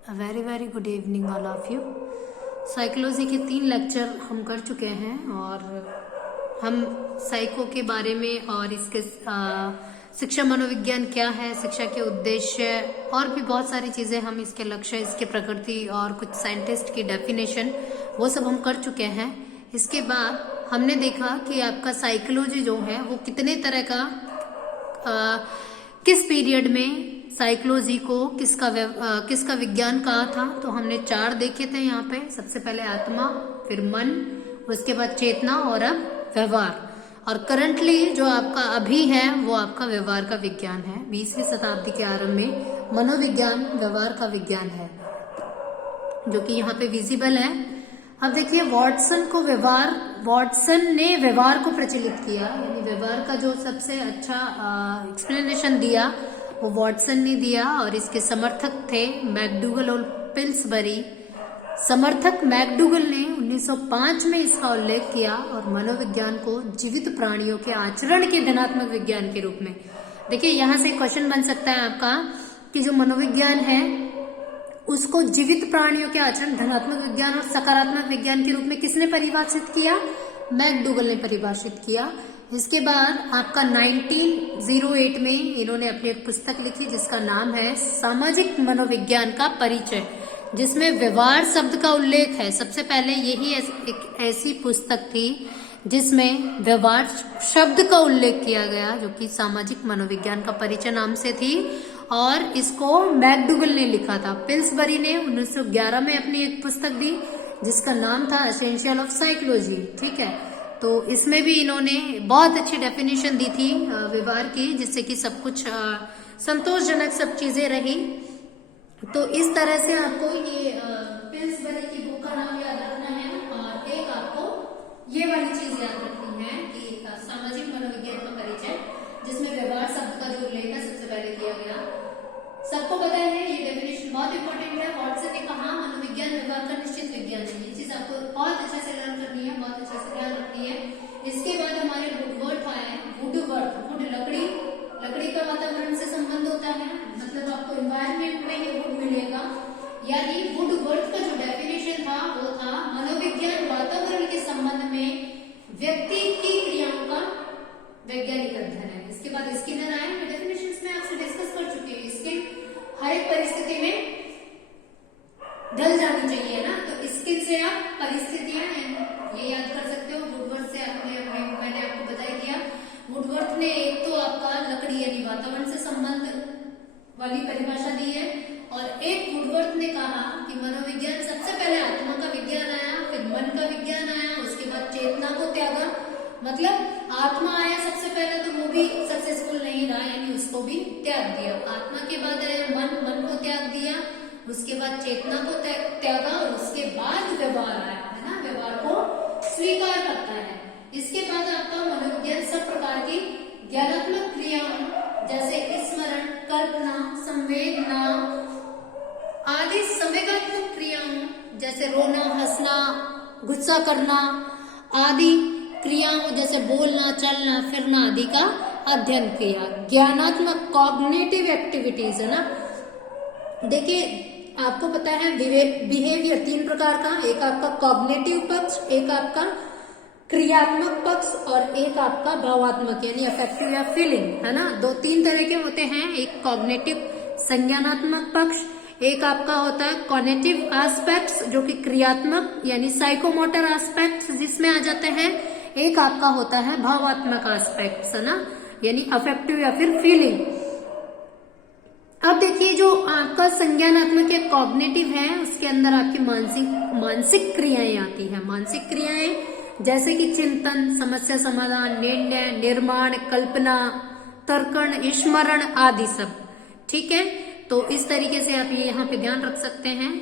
Very very good evening all of you. Psychology के 3 lecture हम कर चुके हैं और हम साइको के बारे में और इसके शिक्षा मनोविज्ञान क्या है, शिक्षा के उद्देश्य और भी बहुत सारी चीजें, हम इसके लक्ष्य, इसके प्रकृति और कुछ साइंटिस्ट की डेफिनेशन वो सब हम कर चुके हैं। इसके बाद हमने देखा कि आपका साइकोलॉजी जो है वो कितने तरह का किस पीरियड में साइकोलॉजी को किसका विज्ञान कहा था। तो हमने 4 देखे थे यहाँ पे। सबसे पहले आत्मा, फिर मन, उसके बाद चेतना और अब व्यवहार। और करंटली जो आपका अभी है वो आपका व्यवहार का विज्ञान है। 20वीं शताब्दी के आरंभ में मनोविज्ञान व्यवहार का विज्ञान है जो कि यहाँ पे विजिबल है। अब देखिए वॉटसन ने व्यवहार को प्रचलित किया, यानी व्यवहार का जो सबसे अच्छा एक्सप्लेनेशन दिया वो वॉटसन ने दिया। और इसके समर्थक थे मैकडूगल और पिल्सबरी। समर्थक मैकडूगल ने 1905 में इसका उल्लेख किया और मनोविज्ञान को जीवित प्राणियों के आचरण के धनात्मक विज्ञान के रूप में। देखिए यहाँ से क्वेश्चन बन सकता है आपका कि जो मनोविज्ञान है उसको जीवित प्राणियों के आचरण, धनात्मक विज्ञान और सकारात्मक विज्ञान के रूप में किसने परिभाषित किया? मैकडूगल ने परिभाषित किया। इसके बाद आपका 1908 में इन्होंने अपनी एक पुस्तक लिखी जिसका नाम है सामाजिक मनोविज्ञान का परिचय, जिसमें व्यवहार शब्द का उल्लेख है। सबसे पहले यही एक ऐसी पुस्तक थी जिसमें व्यवहार शब्द का उल्लेख किया गया, जो कि सामाजिक मनोविज्ञान का परिचय नाम से थी। और इसको मैकडूगल ने लिखा था। पिल्सबरी ने 1911 में अपनी एक पुस्तक दी जिसका नाम था एसेंशियल ऑफ साइकोलॉजी। ठीक है, तो इसमें भी इन्होंने बहुत अच्छी डेफिनेशन दी थी व्यवहार की, जिससे कि सब कुछ संतोषजनक सब चीजें रही। तो इस तरह से आपको ये पिल्सबरी की बुक का नाम याद रखना है और एक आपको ये वाली चीज याद रखनी है कि सामाजिक मनोविज्ञान का परिचय, जिसमें व्यवहार शब्द का जो उल्लेख है सबसे पहले किया गया। सबको पता है ये डेफिनेशन बहुत इंपॉर्टेंट है। वॉटसन ने कहा मनोविज्ञान व्यवहार का निश्चित विज्ञान है। ये चीज आपको बहुत अच्छे से लर्न करनी है, बहुत अच्छे से ध्यान रखनी है। इसके बाद हमारे वुडवर्थ आए। वुड लकड़ी का वातावरण से संबंध होता है, मतलब आपको एनवायरमेंट में ये वुड मिलेगा। यानी वुडवर्थ का जो डेफिनेशन था वो था मनोविज्ञान वातावरण के संबंध में व्यक्ति की क्रियाओं का वैज्ञानिक अध्ययन है। इसके बाद स्किनर आए। डेफिनेशंस में आपसे डिस्कस कर चुकी हूँ। स्किन हर एक परिस्थिति में ढल जानी चाहिए ना, तो स्किन से आप परिस्थितियां ये याद कर सकते हो। वुडवर्थ से मैंने आपको बता दिया। वुडवर्थ ने एक तो आपका लकड़ी यानी वातावरण से संबंध वाली परिभाषा दी है, और एक वुडवर्थ ने कहा कि मनोविज्ञान सबसे पहले आत्मा का विज्ञान आया, फिर मन का विज्ञान आया, उसके बाद चेतना को त्यागा। मतलब आत्मा आया सबसे पहले, तो वो भी सक्सेसफुल नहीं रहा, यानी उसको भी त्याग दिया। आत्मा के बाद आया मन को त्याग दिया, उसके बाद चेतना को त्यागा, और उसके बाद व्यवहार आया, है ना, व्यवहार को स्वीकार करता है। इसके बाद आपका मनोविज्ञान सब प्रकार की ज्ञानात्मक क्रियाओं जैसे स्मरण, कल्पना, संवेदना आदि संवेगात्मक क्रियाओं जैसे रोना, हंसना, गुस्सा करना आदि क्रियाओं जैसे बोलना, चलना, फिरना आदि का अध्ययन किया। ज्ञानात्मक कॉग्निटिव एक्टिविटीज, है ना। देखिए आपको पता है बिहेवियर 3 प्रकार का, एक आपका कॉग्निटिव पक्ष, एक आपका क्रियात्मक पक्ष और एक आपका भावात्मक यानी अफेक्टिव या फीलिंग, है ना। 2-3 तरह के होते हैं। एक कॉग्निटिव संज्ञानात्मक पक्ष, एक आपका होता है कॉग्निटिव एस्पेक्ट्स जो कि क्रियात्मक यानी साइकोमोटर एस्पेक्ट्स जिसमें आ जाते हैं, एक आपका होता है भावात्मक एस्पेक्ट्स, है ना, यानी अफेक्टिव या फिर फीलिंग। अब देखिए जो आपका संज्ञानात्मक या कॉग्निटिव है उसके अंदर आपकी मानसिक क्रियाएं आती हैं। मानसिक क्रियाएं जैसे कि चिंतन, समस्या समाधान, निर्णय, निर्माण, कल्पना, तर्कण, स्मरण आदि सब। ठीक है, तो इस तरीके से आप ये यहाँ पे ध्यान रख सकते हैं।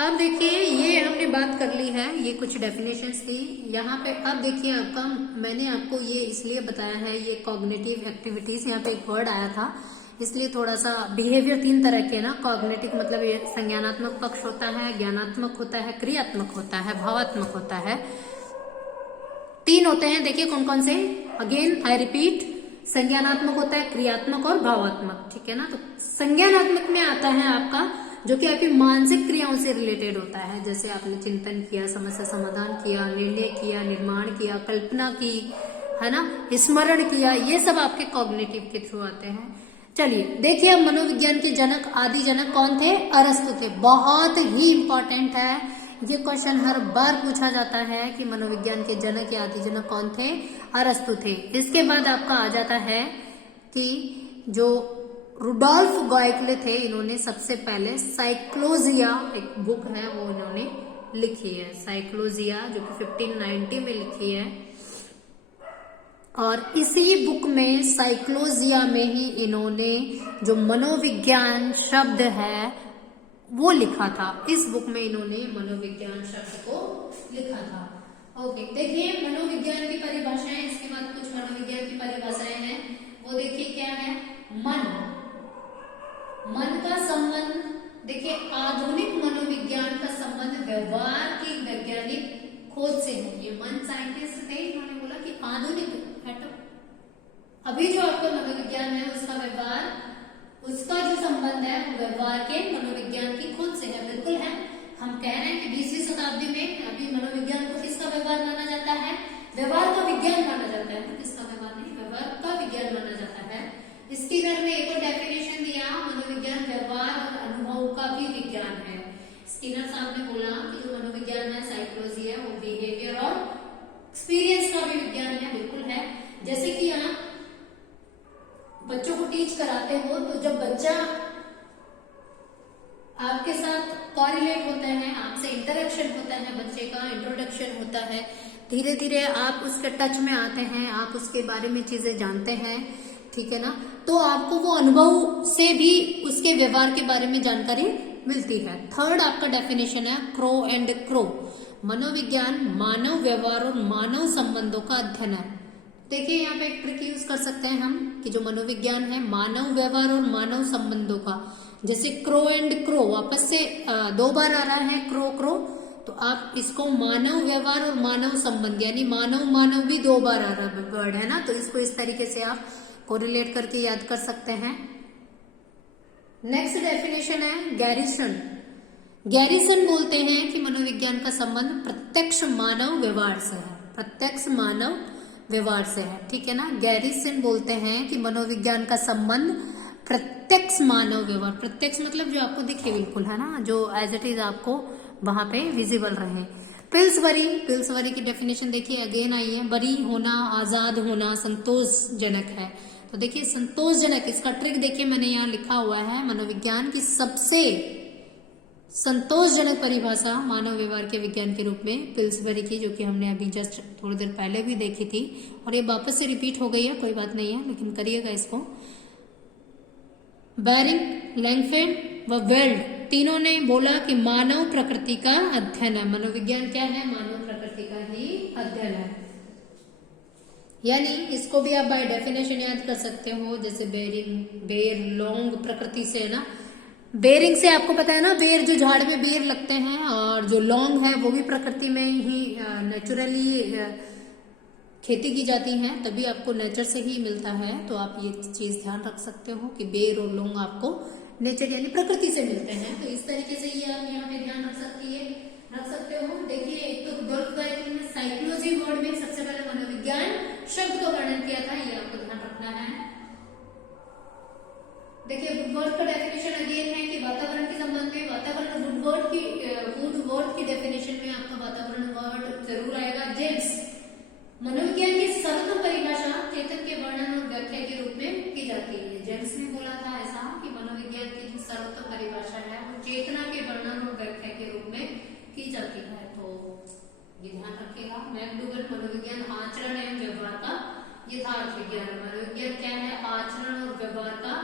अब देखिए ये हमने बात कर ली है, ये कुछ डेफिनेशंस थी यहाँ पे। अब देखिए आपका, मैंने आपको ये इसलिए बताया है, ये कॉग्निटिव एक्टिविटीज, यहाँ पे एक वर्ड आया था इसलिए थोड़ा सा। बिहेवियर 3 तरह के ना, कॉग्निटिव मतलब ये संज्ञानात्मक पक्ष होता है, ज्ञानात्मक होता है, क्रियात्मक होता है, भावात्मक होता है। 3 होते हैं। देखिए कौन कौन से, अगेन आई रिपीट, संज्ञानात्मक होता है, क्रियात्मक और भावात्मक। ठीक है ना, तो संज्ञानात्मक में आता है आपका जो कि आपकी मानसिक क्रियाओं से रिलेटेड होता है, जैसे आपने चिंतन किया, समस्या समाधान किया, निर्णय किया, निर्माण किया, कल्पना की, है ना, स्मरण किया, ये सब आपके कॉग्निटिव के थ्रू आते हैं। चलिए देखिए, अब मनोविज्ञान के जनक, आदि जनक कौन थे? अरस्तु थे। बहुत ही इंपॉर्टेंट है ये क्वेश्चन, हर बार पूछा जाता है कि मनोविज्ञान के जनक या आदि जनक कौन थे? अरस्तु थे। इसके बाद आपका आ जाता है कि जो रुडोल्फ गॉयकले थे, इन्होंने सबसे पहले साइक्लोजिया एक बुक है वो इन्होंने लिखी है, साइक्लोजिया, जो कि 1590 में लिखी है। और इसी बुक में, साइक्लोजिया में ही इन्होंने जो मनोविज्ञान शब्द है वो लिखा था। इस बुक में इन्होंने मनोविज्ञान शब्द को लिखा था। ओके, देखिए मनोविज्ञान की परिभाषाएं, इसके बाद कुछ मनोविज्ञान की परिभाषाएं हैं, वो देखिए क्या है। मन का संबंध, देखिए आधुनिक मनोविज्ञान का संबंध व्यवहार की वैज्ञानिक खोज से है। ये मन साइंटिस्ट थे, इन्होंने बोला कि आधुनिक अभी जो आपका मनोविज्ञान है उसका व्यवहार, उसका जो संबंध है वो व्यवहार के मनोविज्ञान की खोज से है। बिल्कुल है, हम कह रहे हैं कि 20वीं शताब्दी में अभी मनोविज्ञान को किसका व्यवहार माना जाता है? व्यवहार का विज्ञान माना जाता है, किसका व्यवहार नहीं, व्यवहार का विज्ञान माना जाता है। स्किनर ने एक और डेफिनेशन दिया, मनोविज्ञान व्यवहार और अनुभव का भी विज्ञान है। स्किनर साहब ने बोला कि जो मनोविज्ञान है, साइकोलॉजी है, वो बिहेवियर और एक्सपीरियंस का भी विज्ञान है। बिल्कुल है, जैसे कि यहाँ बच्चों को टीच कराते हो, तो जब बच्चा आपके साथ कॉरिलेट होता है, आपसे इंटरेक्शन होता है, बच्चे का इंट्रोडक्शन होता है, धीरे धीरे आप उसके टच में आते हैं, आप उसके बारे में चीजें जानते हैं, ठीक है ना, तो आपको वो अनुभव से भी उसके व्यवहार के बारे में जानकारी मिलती है। थर्ड आपका डेफिनेशन है क्रो एंड क्रो। मनोविज्ञान मानव व्यवहार और मानव संबंधों का अध्ययन है। देखिए यहाँ पे एक ट्रिक यूज कर सकते हैं हम कि जो मनोविज्ञान है मानव व्यवहार और मानव संबंधों का, जैसे क्रो एंड क्रो वापस से 2 बार आ रहा है, क्रो क्रो, तो आप इसको मानव व्यवहार और मानव संबंध, यानी मानव मानव भी 2 बार आ रहा है वर्ड, है ना, तो इसको इस तरीके से आप कोरिलेट करके याद कर सकते हैं। नेक्स्ट डेफिनेशन है गैरिसन। गैरिसन बोलते हैं कि मनोविज्ञान का संबंध प्रत्यक्ष मानव व्यवहार से है, प्रत्यक्ष मानव व्यवहार से है, ठीक है ना। गैरिसन बोलते हैं कि मनोविज्ञान का संबंध प्रत्यक्ष मानव व्यवहार, प्रत्यक्ष मतलब जो आपको दिखे, बिल्कुल, है ना, जो एज इट इज आपको वहां पे विजिबल रहे। पिल्सबरी की डेफिनेशन देखिए अगेन आई है, बरी होना, आजाद होना, संतोषजनक है। तो देखिए संतोषजनक, इसका ट्रिक देखिए मैंने यहाँ लिखा हुआ है, मनोविज्ञान की सबसे संतोषजनक परिभाषा मानव व्यवहार के विज्ञान के रूप में पिल्सबरी की, जो कि हमने अभी जस्ट थोड़ी देर पहले भी देखी थी और ये वापस से रिपीट हो गई है, कोई बात नहीं है, लेकिन करिएगा इसको। बेरिंग, लैंगफेल्ड व वेल्ड तीनों ने बोला कि मानव प्रकृति का अध्ययन है। मनोविज्ञान क्या है? मानव प्रकृति का ही अध्ययन है। यानी इसको भी आप बाय डेफिनेशन याद कर सकते हो, जैसे बेर लॉन्ग प्रकृति से, है ना, बेरिंग से आपको पता है ना, बेर जो झाड़ में बेर लगते हैं, और जो लौंग है वो भी प्रकृति में ही नेचुरली खेती की जाती है, तभी आपको नेचर से ही मिलता है। तो आप ये चीज ध्यान रख सकते हो कि बेर और लौंग आपको नेचर यानी प्रकृति से मिलते हैं। तो इस तरीके से ये आप यहाँ पे ध्यान रख सकते हो। देखिए एक तो रुडोल्फ गॉयकले ने साइकोलॉजी वर्ड में सबसे पहले मनोविज्ञान शब्द का वर्णन किया था, ये आपको ध्यान रखना है। देखिए वुडवर्थ का डेफिनेशन अगेन है कि वातावरण के संबंध में, वातावरण वुडवर्थ की डेफिनेशन में आपका वातावरण वर्ड जरूर आएगा। जेम्स, मनोविज्ञान की सर्वोत्तम परिभाषा चेतन के वर्णन और व्याख्या के रूप में की जाती है। जेम्स ने बोला था ऐसा कि मनोविज्ञान की जो सर्वोत्तम परिभाषा है वो चेतना के वर्णन और व्याख्या के रूप में की जाती है। तो ये ध्यान रखिएगा। मैकडूगल, मनोविज्ञान आचरण एवं व्यवहार का यथार्थ विज्ञान। मनोविज्ञान क्या है? आचरण और व्यवहार का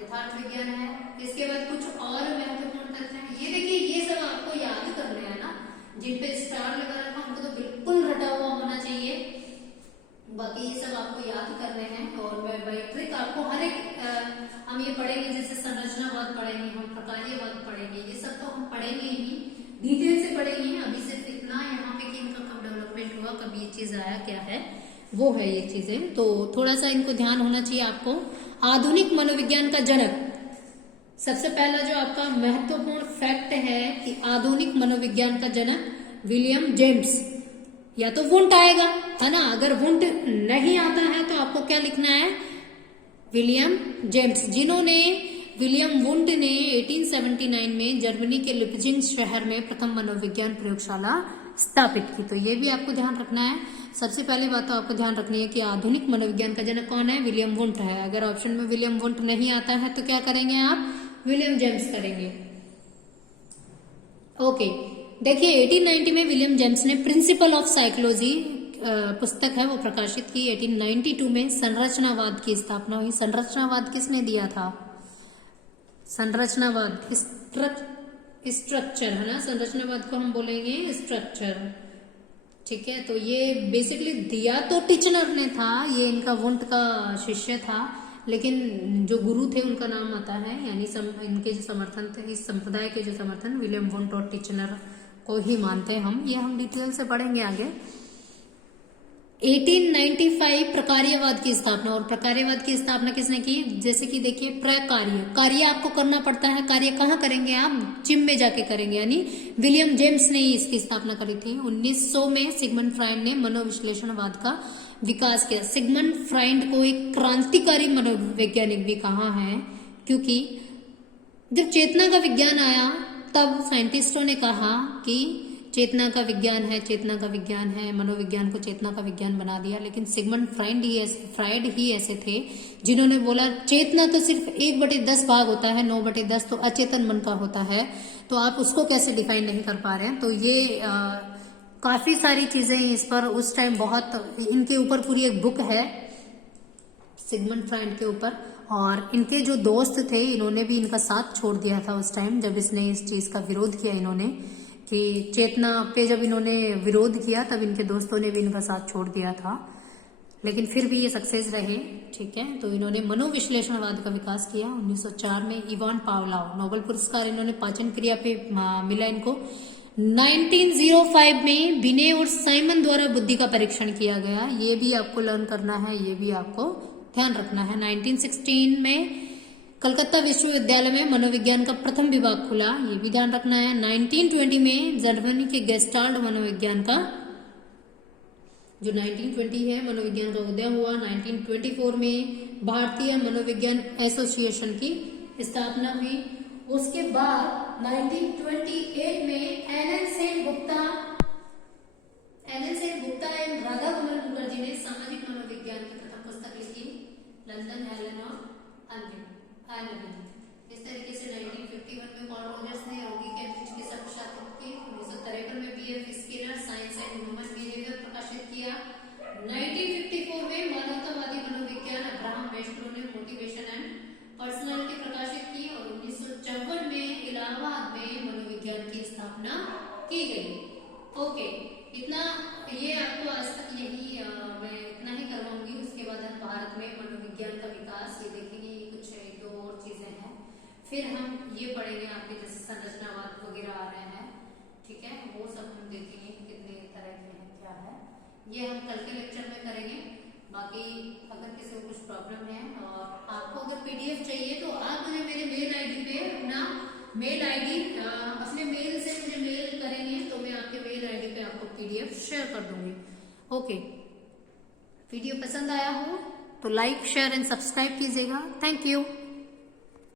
यथार्थ विज्ञान है। इसके बाद कुछ और महत्वपूर्ण तथ्य हैं, ये देखिए, ये सब आपको याद करने हैं ना, जिन पे स्टार लगा रखा उनको तो बिल्कुल रटा हुआ होना चाहिए, बाकी ये सब आपको याद करने हैं। और ट्रिक आपको हर एक हम ये पढ़ेंगे, जैसे संरचनावाद पढ़ेंगे, हम प्रकार्यवाद पढ़ेंगे, ये सब तो हम पढ़ेंगे ही, डिटेल से पढ़ेंगे। अभी सिर्फ इतना यहाँ पे कि इनका कब डेवलपमेंट हुआ, कब ये चीज आया, क्या है, वो है ये चीजें। तो थोड़ा सा इनको ध्यान होना चाहिए आपको। आधुनिक मनोविज्ञान का जनक, सबसे पहला जो आपका महत्वपूर्ण फैक्ट है कि आधुनिक मनोविज्ञान का जनक विलियम जेम्स, या तो वुंट आएगा, है ना। अगर वुंट नहीं आता है तो आपको क्या लिखना है, विलियम जेम्स। जिन्होंने विलियम वुंट ने 1879 में जर्मनी के लिपजिंग शहर में प्रथम मनोविज्ञान प्रयोगशाला स्थापित की। तो ये भी आपको ध्यान रखना है। सबसे पहली बात तो आपको ध्यान रखनी है कि आधुनिक मनोविज्ञान का जनक कौन है, विलियम वुंट है। अगर ऑप्शन में विलियम वुंट नहीं आता है तो क्या करेंगे आप, विलियम जेम्स करेंगे। ओके, देखिए 1890 में विलियम जेम्स ने प्रिंसिपल ऑफ साइकोलॉजी पुस्तक है वो प्रकाशित की। 1892 में संरचनावाद की स्थापना हुई। संरचनावाद किसने दिया था, संरचनावाद स्ट्रक्चर, है ना। संरचनावाद को हम बोलेंगे स्ट्रक्चर, ठीक है। तो ये बेसिकली दिया तो टिचनर ने था, ये इनका वुंट का शिष्य था, लेकिन जो गुरु थे उनका नाम आता है, यानी इनके जो समर्थन थे, इस संप्रदाय के जो समर्थन विलियम वुंट और टिचनर को ही मानते हैं हम। ये हम डिटेल से पढ़ेंगे आगे। 1895 प्रकार्यवाद की स्थापना, और प्रकार्यवाद की स्थापना किसने की, जैसे कि देखिए प्रकार्य, कार्य आपको करना पड़ता है, कार्य कहाँ करेंगे आप, जिम में जाके करेंगे, यानी विलियम जेम्स ने ही इसकी स्थापना करी थी। 1900 में सिगमंड फ्राइड ने मनोविश्लेषणवाद का विकास किया। सिगमंड फ्राइड को एक क्रांतिकारी मनोवैज्ञानिक भी कहा है, क्योंकि जब चेतना का विज्ञान आया तब साइंटिस्टों ने कहा कि चेतना का विज्ञान है, चेतना का विज्ञान है, मनोविज्ञान को चेतना का विज्ञान बना दिया। लेकिन सिगमंड फ्राइड ही ऐसे थे जिन्होंने बोला चेतना तो सिर्फ 1/10 भाग होता है, 9/10 तो अचेतन मन का होता है, तो आप उसको कैसे डिफाइन नहीं कर पा रहे हैं। तो ये काफी सारी चीजें इस पर उस टाइम बहुत, इनके ऊपर पूरी एक बुक है सिगमंड फ्राइड के ऊपर, और इनके जो दोस्त थे इन्होंने भी इनका साथ छोड़ दिया था उस टाइम जब इसने इस चीज का विरोध किया। इन्होंने कि चेतना पे जब इन्होंने विरोध किया तब इनके दोस्तों ने भी इनका साथ छोड़ दिया था, लेकिन फिर भी ये सक्सेस रहे, ठीक है। तो इन्होंने मनोविश्लेषणवाद का विकास किया। 1904 में इवान पावलोव, नोबेल पुरस्कार इन्होंने पाचन क्रिया पे मिला इनको। 1905 में बिने और साइमन द्वारा बुद्धि का परीक्षण किया गया, ये भी आपको लर्न करना है, ये भी आपको ध्यान रखना है। 1916 में कलकत्ता विश्वविद्यालय में मनोविज्ञान का प्रथम विभाग खुला, ये भी ध्यान रखना है। 1920 में जर्मनी के गेस्टाल्ट मनोविज्ञान का जो 1920 है मनोविज्ञान का उदय हुआ। 1924 में भारतीय मनोविज्ञान एसोसिएशन की स्थापना हुई। उसके बाद 1928 में एन सेन गुप्ता एवं राधा कमल मुखर्जी ने सामाजिक मनोविज्ञान की प्रथम पुस्तक लिखी, लंदन एलन और आयरलैंड। इस तरीके से 1951 में पॉल रॉजर्स ने रोगी के बीच की सर्वशास्त्र की। 1953 में BF Skinner science and human behaviour प्रकाशित किया। 1954 में मानवतावादी मनोविज्ञान अब्राहम मेस्लो ने मोटिवेशन एंड पर्सनालिटी प्रकाशित की, और 1954 में इलाहाबाद में मनोविज्ञान की स्थापना की गई। ओके, इतना ये आपको आज तक यही मैं इतना ही करवाऊंगी। उसके बाद हम भारत में मनोविज्ञान का विकास ये देखेंगे, ये कुछ एक दो और चीजें हैं, फिर हम ये पढ़ेंगे आपके जैसे संरचनावाद वगैरह आ रहे हैं, ठीक है, वो सब हम देखेंगे कितने तरह के हैं, क्या है, ये हम कल के लेक्चर में करेंगे। बाकी अगर किसी को कुछ प्रॉब्लम है और आपको अगर पीडीएफ चाहिए तो आप मुझे मेरे मेल आईडी पे अपना मेल आईडी अपने मेल से मुझे मेल करेंगे तो मैं आपके मेल आईडी पे आपको पीडीएफ शेयर कर दूंगी। ओके, वीडियो पसंद आया हो तो लाइक शेयर एंड सब्सक्राइब कीजिएगा। Thank you.